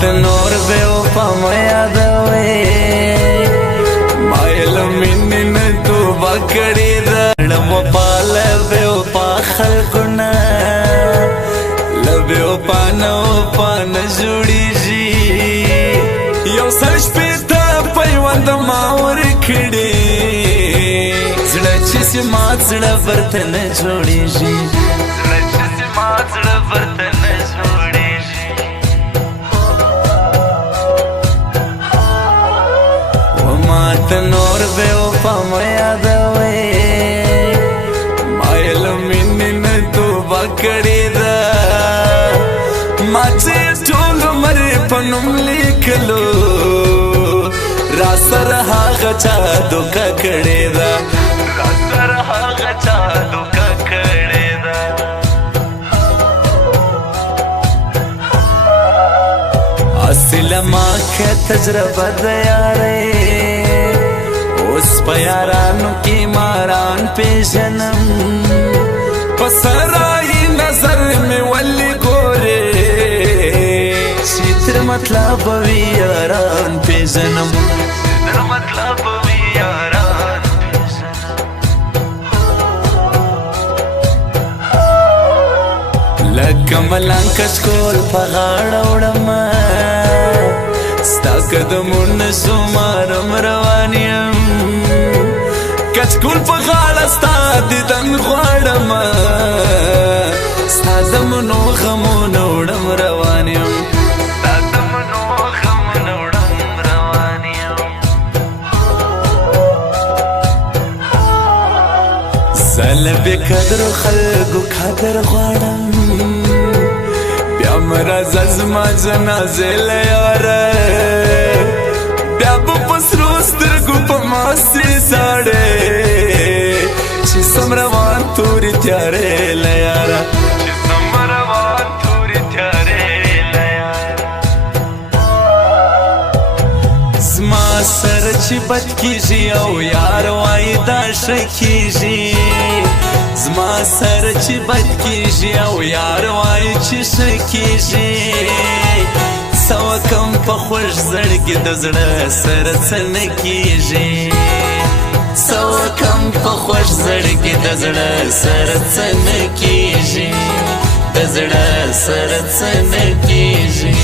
ته نور بېوفا مه یادوې مایل مینې نه توبه کړې ده وفا له بېوفا خلکو نه له بېوفا نه وفا نه جوړېږي یو سل شپېته پیونده ما ورکړې زړه چې سي مات زړه ورته نه جوړېږي زړه چې سي مات زړه ورته نه جوړېږي وما ته نور بېوفا مه یادوې مایل مینې نه توبه کړې ده ما چې ټول عمر په نوم لیکلو را سره هغه چا دوکه کړې ده را سره هغه چا دوکه کړې ده اصل ما که تجربه ده یارې اوس په یارانو کې ماران پېژنم په سرای نظر مې ولې ګورې چې تر مطلب وي یاران پېژنم تر مطلب وي یاران پېژنم لکه ملنګ کچکول په غاړه وړم ستا قدمونه زمارم روان یم کچکول په غاړه ستا دیدن غواړم ستا د منو غمونه وړم روان یم ستا د منو غمونه وړم روان یم زه له بېقدرو خلکو قدر غواړم بیا مه راځه زما جنازې له یاره بیا به په سرو سترګو په ما سې ژاړې چې سم روان تورې تیارې له یاره چې سم روان تورې تیارې له یاره زما سره چې بد کېږي او یار وایي دا ښه کېږي زما سره چې بد کېږي او یار وایي چې ښه کېږي څه وکم په خوږ زړګي د زړه سره څه نه کېږي څه وکم په خوږ زړګي د زړه سره څه نه کېږي د زړه سره څه نه کېږي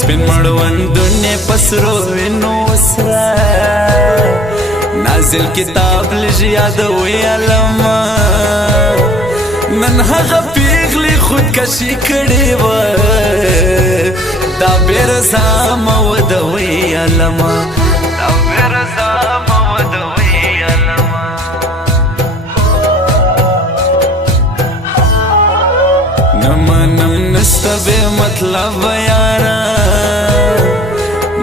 سپین مړوندونه پسرو وینو سره نازل کتاب لږ یادوي علما نن هغه پیغلې خودکشي کړې وه دا بې رضا مه ودوي علما دا بې رضا مه ودوي علما نه منم نسته بې مطلب یاره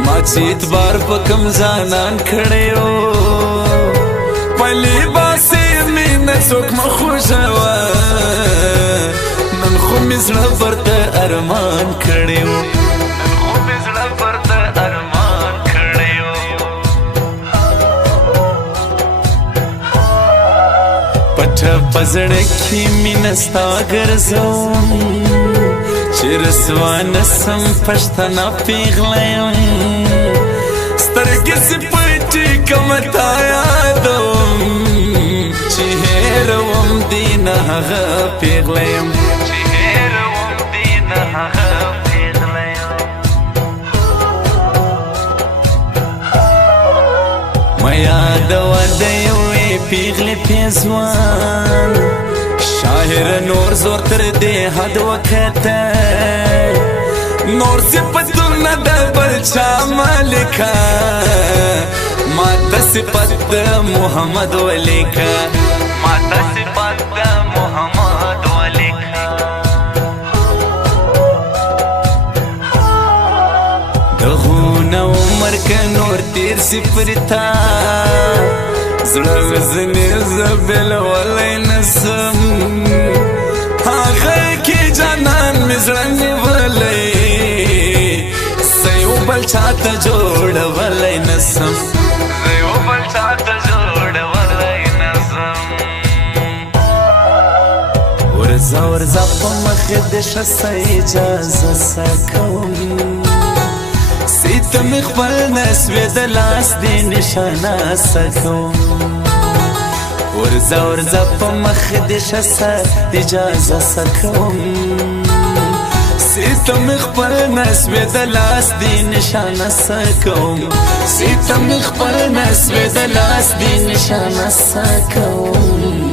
ما چې اعتبار په کم ځانان کړی و پلې باسې مینه څوک مه خوږوه نن خو مې زړه ورته ارمان کړی و نن خو مې زړه ورته ارمان کړی و پټه په زړه کې مینه ستا ګرځوم چې رسوا نسم پښتنه پیغله یم سترګې سې پټې کړمه تا یادوم چې هېروم دې نه هغه پیغله یم چې هېروم دې نه هغه پیغله یم مه یادوه د یوې پیغلې پیزوان شاعر نور زور تر دې حد وکته نور صفتونه د بل چا مالکه ما ته صفت د محمد ولیکه ما ته صفت د محمد ولیکه سپرتا زړه وزنې زبل ولای نسم هغه کې جانان مې زړه نیولی سیو بل چاته جوړولی نسم سیو بل چاته جوړولی نسم ورځه ورځه په مخې د ښه اجازه سکوم سیته مې خپل نسوې د لاس دې نشانه سکوم ورځه ورځه په مخې د ښه اجازه سکوم سیته مې خپل نسوې د لاس دې نشانه سکوم سیته مې خپل نسوې د لاس دې نشانه سکوم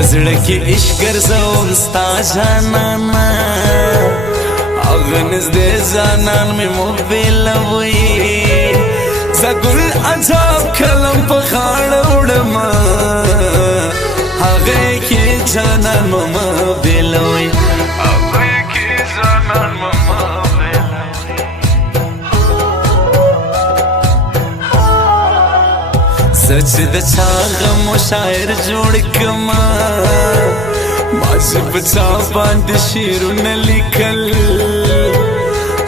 پزړه کې عشق ګرځوم ستا جانانا هغه نږدې ځانان مې موبیلوي زه ګل عجب کلم په غاړه وړمه هغې کې جانان مه موبیلوي هغې کې جانان مه زه چې د چا غم و شاعر جوړ کما ما چې په چا باندې شعرونه لیکل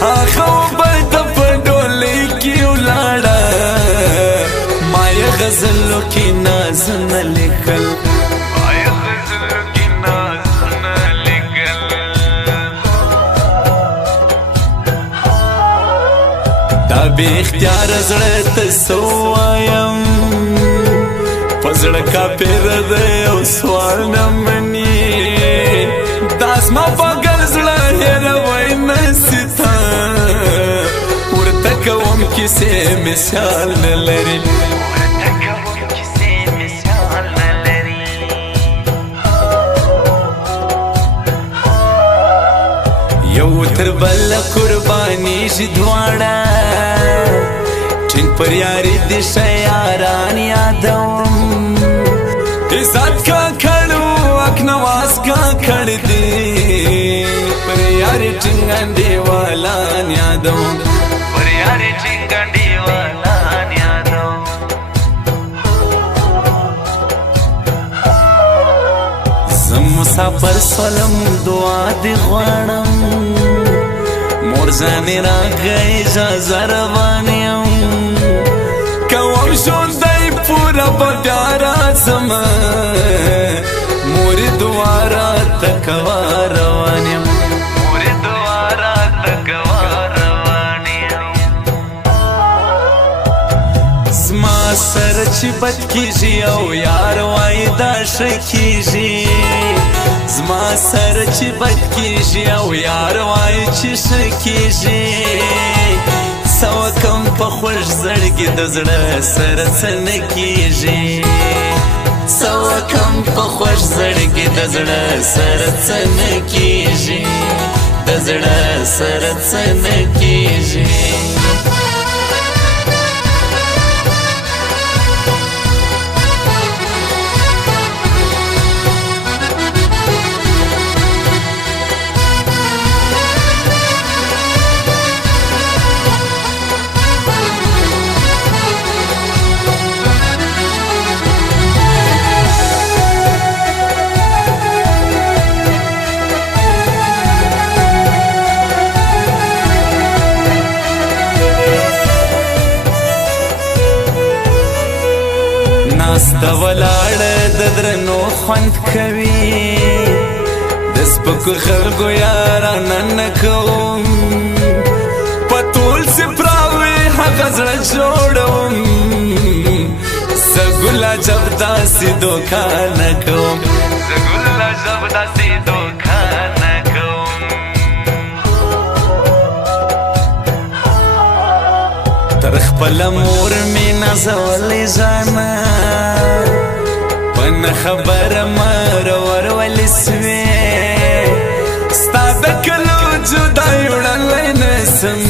هغه به د په ډولۍ کې ولاړه ما یې غزلو کې نازونه لیکل ما یې غزلو کې نازونه لیکل دا بې اختیاره زړه ته څه ووایم پزړه کافر دی او سوال نه مني دا زما پاگل زړه هېروی نسي تا ورته کوم کیسې مثال نه لري ورته کوم کیسې مثال نه لري یو تر بل قرباني شي دواړه ټینګ پر یاري دې ښه یاران یادوم عزت کا کړو اکنواس کا کړ دې پر یاري ټینګنډې والان یادوم پر یاري ټینګنډې والان یادوم زم مسافر سلم دعا دې غواړم مور ځانې راغی اجازه روان یم کوم ژوندی پوره به بیا راځم مورې دعا راته کوه روان یم مورې دعا راته کوه روان یم زما سره چې بد کېږي او یار وایي دا ښه کېږي زما سره چې بد کېږي او یار وایي چې ښه کېږي څه وکم په خوږ زړګي د زړه سره څه نه کېږي څه وکم په خوږ زړګي د زړه سره څه نه کېږي د زړه سره څه نه کېږي ناسته ولاړه د درنو خوند کوي د سپکو خلکو یارانه نه کوم په ټول سپراوي هغه زړه جوړوم زه ګل عجب داسې دوکه نه کوم زه ګل عجب داسې دوکه نه کوم تر خپل مور می نازولې ځانا پن خبر مر ورول سوې ستا د کلو جدای وړلې نسم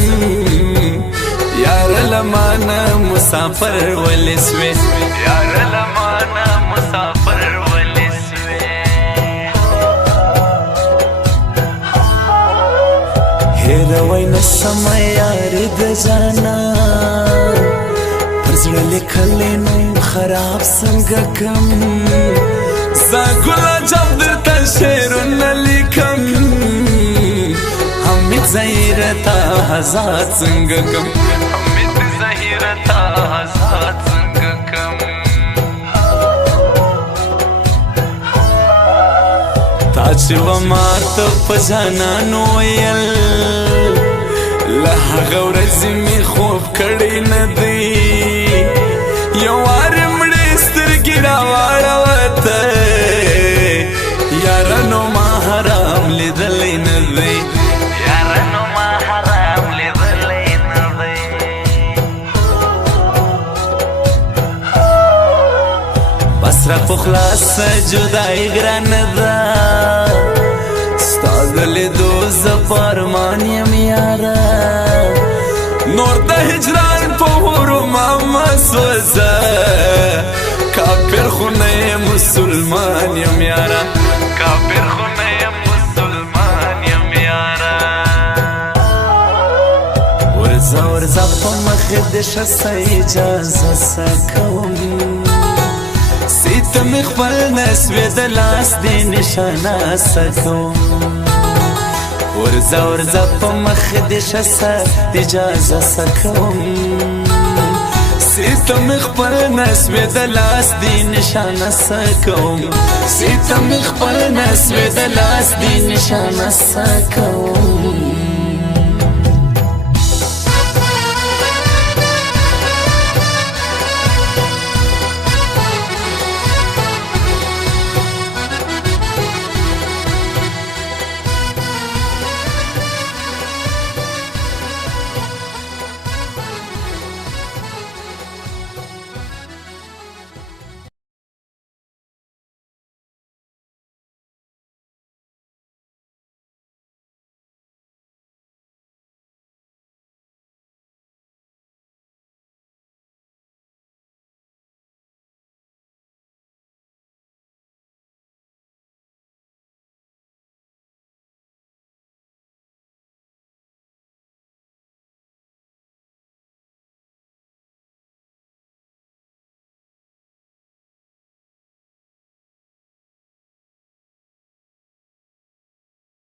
یار لمانه مسافر ولې سوې یار لمانه مسافر ولې سوې هیروي نسم یار د ځانا زړه لیکلې نو خراب څنګه کم زګل جب درته شعرونه لیکم حمید زهیرتا آزاد څنګه کم حمید زهیرتا آزاد څنګه کم تا چې و ماته په جانانو ویل له هغه ورځې مې خوب کړی نه دی یو وار مړې سترګې راواړوته یاره نو ما حرام لیدلی نه دی یاره نو ما حرام لیدلی نه دی بس را په خلاصه جدایي ګرانه ده ستا د لیدو زه په ارمان یم یاره نور د هجران په حرما مه سوځه کافر خو نه یم مسلمان یم یاره کافر خو نه یم مسلمان یم یاره ورځه ورځه په مخې دې شه څه اجازه څه کوم ته مې خپل نسوې د لاس دې نشانه څه کوم ورځه ورځه په مخې دې شه څه اجازه څه کوم ته مې خپل نسوې د لاس دې نشانه څه کوم ته مې خپل نسوې د لاس دې نشانه څه کوم